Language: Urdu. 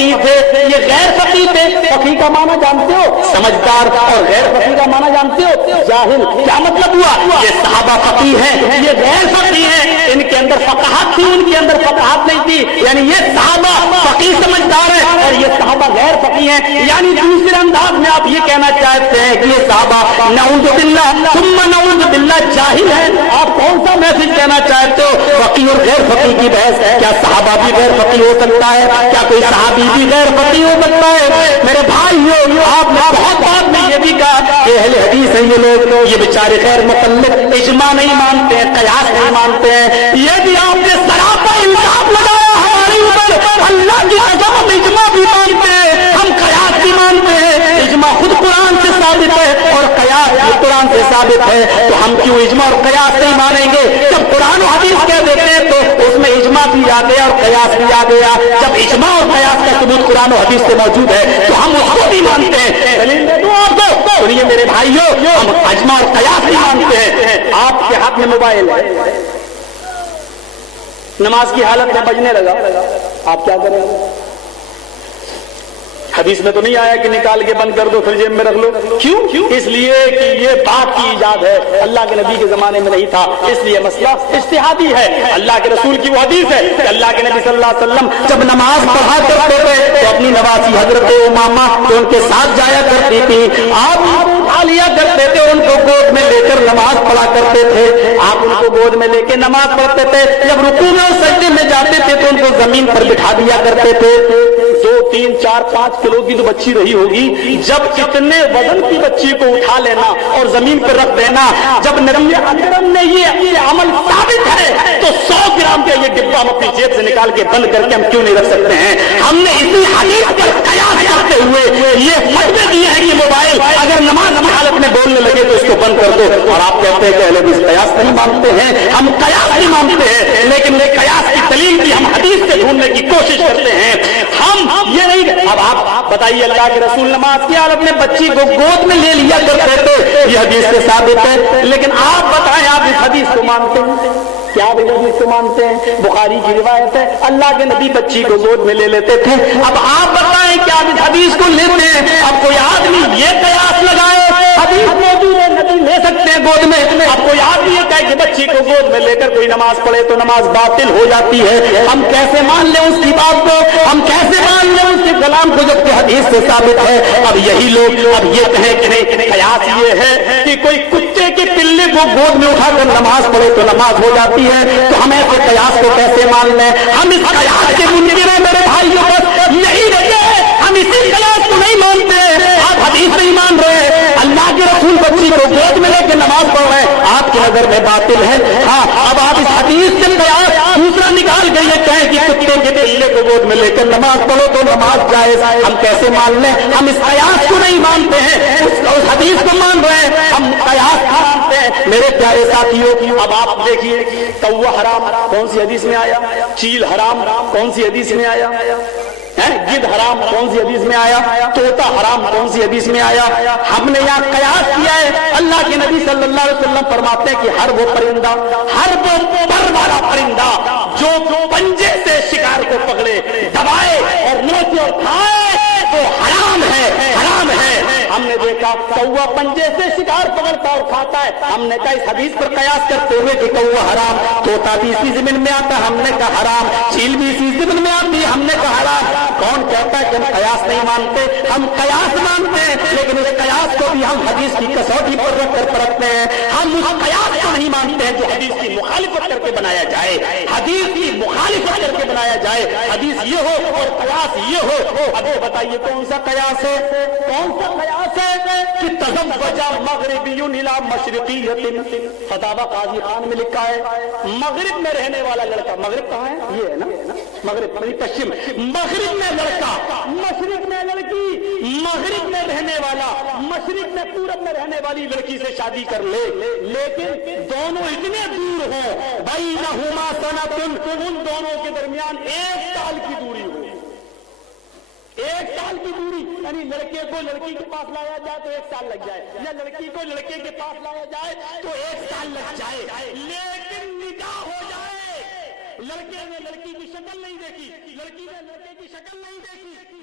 فقیہ تھے، یہ غیر فقیہ تھے۔ فقیہ کا معنی جانتے ہو؟ سمجھدار، اور غیر فقیہ کا معنی جانتے ہو؟ جاہل۔ کیا مطلب ہوا؟ یہ صحابہ فقیہ ہیں، یہ غیر فقیہ ہیں، ان کے اندر فقاہت تھی، ان کے اندر فقاہت نہیں تھی، یعنی یہ صحابہ فقیہ سمجھدار ہیں اور یہ صحابہ غیر فقیہ ہیں۔ یعنی دوسرے انداز میں آپ یہ کہنا چاہتے ہیں کہ یہ صحابہ نعوذ باللہ ثم نعوذ باللہ جاہل ہیں۔ آپ کون سا میسج کہنا چاہتے ہو؟ فقیہ اور غیر فقیہ کی بحث، کیا صحابہ بھی غیر فقیہ ہو سکتا ہے؟ کیا کوئی صحابی بھی غیر فقیہ ہو سکتا ہے؟ میرے بھائیو، آپ نے بہت بات میں یہ بھی کہا کہ اہل حدیث ہیں یہ لوگ، یہ بیچارے غیر مقلد، اجماع نہیں مانتے ہیں، قیاس نہیں مانتے ہیں۔ یہ بھی آپ نے سراپا الزام لگایا ہمارے اوپر۔ اللہ کی قسم ہم اجماع بھی مانتے ہیں، ہم قیاس بھی مانتے ہیں۔ اجماع خود قرآن سے ثابت ہے اور قیاس بھی قرآن سے ثابت ہے، تو ہم کیوں اجماع اور قیاس نہیں مانیں گے؟ جب قرآن و حدیث کہہ دیتے ہیں تو اس میں اجماع بھی آ گیا اور قیاس بھی آ گیا۔ جب اجماع اور قیاس کا ثبوت قرآن و حدیث سے موجود ہے تو ہم اس کو بھی مانتے ہیں۔ دلیل دے دوں آپ کو؟ سنیے میرے بھائیو، ہم اجماع اور قیاس بھی مانتے ہیں۔ آپ کے ہاتھ میں موبائل ہے، نماز کی حالت میں بجنے لگا، آپ کیا کریں؟ حدیث میں تو نہیں آیا کہ نکال کے بند کر دو پھر جیب میں رکھ لو۔ کیوں؟ اس لیے کہ یہ بات کی ایجاد ہے، اللہ کے نبی کے زمانے میں نہیں تھا، اس لیے مسئلہ اجتہادی ہے۔ اللہ کے رسول کی وہ حدیث ہے کہ اللہ کے نبی صلی اللہ علیہ وسلم جب نماز پڑھا کرتے تھے تو اپنی نواسی حضرت امامہ تو ان کے ساتھ جایا کرتی تھی، آپ اٹھا لیا کرتے تھے، ان کو گود میں لے کر نماز پڑھا کرتے تھے، آپ ان کو گود میں لے کے نماز پڑھتے تھے۔ جب رکوع میں اور سجدے میں جاتے تھے تو ان کو زمین پر بٹھا دیا کرتے تھے۔ 2، 3، 4، 5 کلو کی تو بچی رہی ہوگی، جب اتنے وزن کی بچی کو اٹھا لینا اور زمین پر رکھ دینا، جب نبی اکرم نے یہ عمل ثابت ہے تو 100 گرام کا یہ ڈبہ ہم اپنی جیب سے نکال کے بند کر کے ہم کیوں نہیں رکھ سکتے ہیں؟ ہم نے اسی حدیث پر قیاس کرتے ہوئے یہ فتوے دیے ہیں کہ موبائل اگر نماز کی حالت میں بولنے لگے تو اس کو بند کر دو، اور آپ کہتے ہیں کہ اہل حدیث قیاس نہیں مانتے ہیں۔ ہم قیاس نہیں مانتے ہیں، لیکن یہ قیاس کی دلیل بھی ہم حدیث سے ڈھونڈنے کی کوشش کرتے ہیں۔ ہم یہ نہیں، اب آپ بتائیے، اللہ کے رسول نماز کی حالت میں بچی کو گود میں لے لیا کرتے تھے، یہ حدیث سے ثابت ہے، لیکن آپ بتائیں آپ اس حدیث کو مانتے ہیں؟ کیا آپ اس حدیث کو مانتے ہیں؟ بخاری کی روایت ہے اللہ کے نبی بچی کو گود میں لے لیتے تھے۔ اب آپ بتائیں کہ آپ اس حدیث کو لیتے ہیں؟ اب کوئی آدمی یہ قیاس لگائے، حدیث موجود ہے نبی لے سکتے ہیں گود میں، اب کوئی آدمی یہ کہے کہ بچی کو گود میں لے کر کوئی نماز پڑھے تو نماز باطل ہو جاتی ہے، ہم کیسے مان لیں اس کی بات کو؟ ہم کیسے مان لیں اس کے کلام کو جب کہ حدیث سے ثابت ہے؟ اب یہی لوگ اب یہ کہیں کہ نہیں، قیاس یہ ہے کہ کوئی کتے کے پلے کو گود میں اٹھا کر نماز پڑھے تو نماز ہو جاتی ہے، تو ہم ایسے قیاس کو کیسے مان لیں؟ ہم اس قیاس کے منکر ہیں میرے بھائیوں، بس یہی وجہ ہے، ہم اسی قیاس کو نہیں مانتے۔ آپ حدیث نہیں مان رہے، اللہ کے رسول بچی کو گود میں لے کے نماز پڑھ رہے ہیں، آپ کی نظر میں باطل ہے۔ ہاں، اب آپ اس حدیث سے قیاس دوسرا نکال کے یہ کہیں کہ کتے کے پلے کو گود میں لے کر نماز پڑھو تو نماز جائز، ہم کیسے مان لیں؟ ہم اس قیاس کو نہیں مانتے ہیں، اس حدیث کو مان رہے ہیں، ہم قیاس مانتے ہیں۔ میرے پیارے ساتھیوں، اب آپ دیکھیے، کوا حرام کون سی حدیث میں آیا؟ چیل حرام کون سی حدیث میں آیا؟ گدھ حرام کون سی حدیث میں آیا؟ طوطا حرام کون سی حدیث میں آیا؟ ہم نے یہاں قیاس کیا ہے، اللہ کے نبی صلی اللہ علیہ وسلم فرماتے ہیں کہ ہر وہ پرندہ، ہر وہ پر والا پرندہ جو پنجے سے شکار کو پکڑے، دبائے اور نوچے اور کھائے وہ حرام ہے، حرام ہے۔ ہم نے دیکھا کوا پنجے سے شکار پکڑتا اور کھاتا ہے، ہم نے کہا اس حدیث پر قیاس کرتے ہوئے کہ کوا حرام، طوطا بھی اسی ضمن میں آتا ہے، ہم نے کہا حرام، چیل بھی اسی ضمن میں آتی ہے، ہم نے کہا حرام۔ کون کہتا ہے کہ ہم قیاس نہیں مانتے؟ ہم قیاس مانتے ہیں، لیکن اس قیاس کو بھی ہم حدیث کی کسوٹی پر رکھ کر پرکھتے ہیں۔ ہم اس قیاس کو نہیں مانتے ہیں جو حدیث کی مخالفت کر کے بنایا جائے، حدیث کی مخالفت کر کے بنایا جائے، حدیث یہ ہو اور قیاس یہ ہو۔ اب یہ بتائیے کون سا قیاس ہے؟ کون سا قیاس ہے کہ تزوج مغربی الی مشرقیۃ؟ فتاوی قاضی خان میں لکھا ہے مغرب میں رہنے والا لڑکا، مغرب کہاں ہے؟ یہ ہے نا مغرب، پشچم، مغرب میں لڑکا، مشرق میں لڑکی، مغرب میں رہنے والا مشرق میں پورب میں رہنے والی لڑکی سے شادی کر لے، لیکن دونوں اتنے دور ہوں، بینہما سنۃ، ان دونوں کے درمیان 1 سال کی دوری ہو، 1 سال کی دوری، یعنی لڑکے کو لڑکی کے پاس لایا جائے تو 1 سال لگ جائے، یا لڑکی کو لڑکے کے پاس لایا جائے تو 1 سال لگ جائے، لیکن نکاح ہو جائے لڑکے نے لڑکی کی شکل نہیں دیکھی، لڑکی نے لڑکے کی شکل نہیں دیکھی،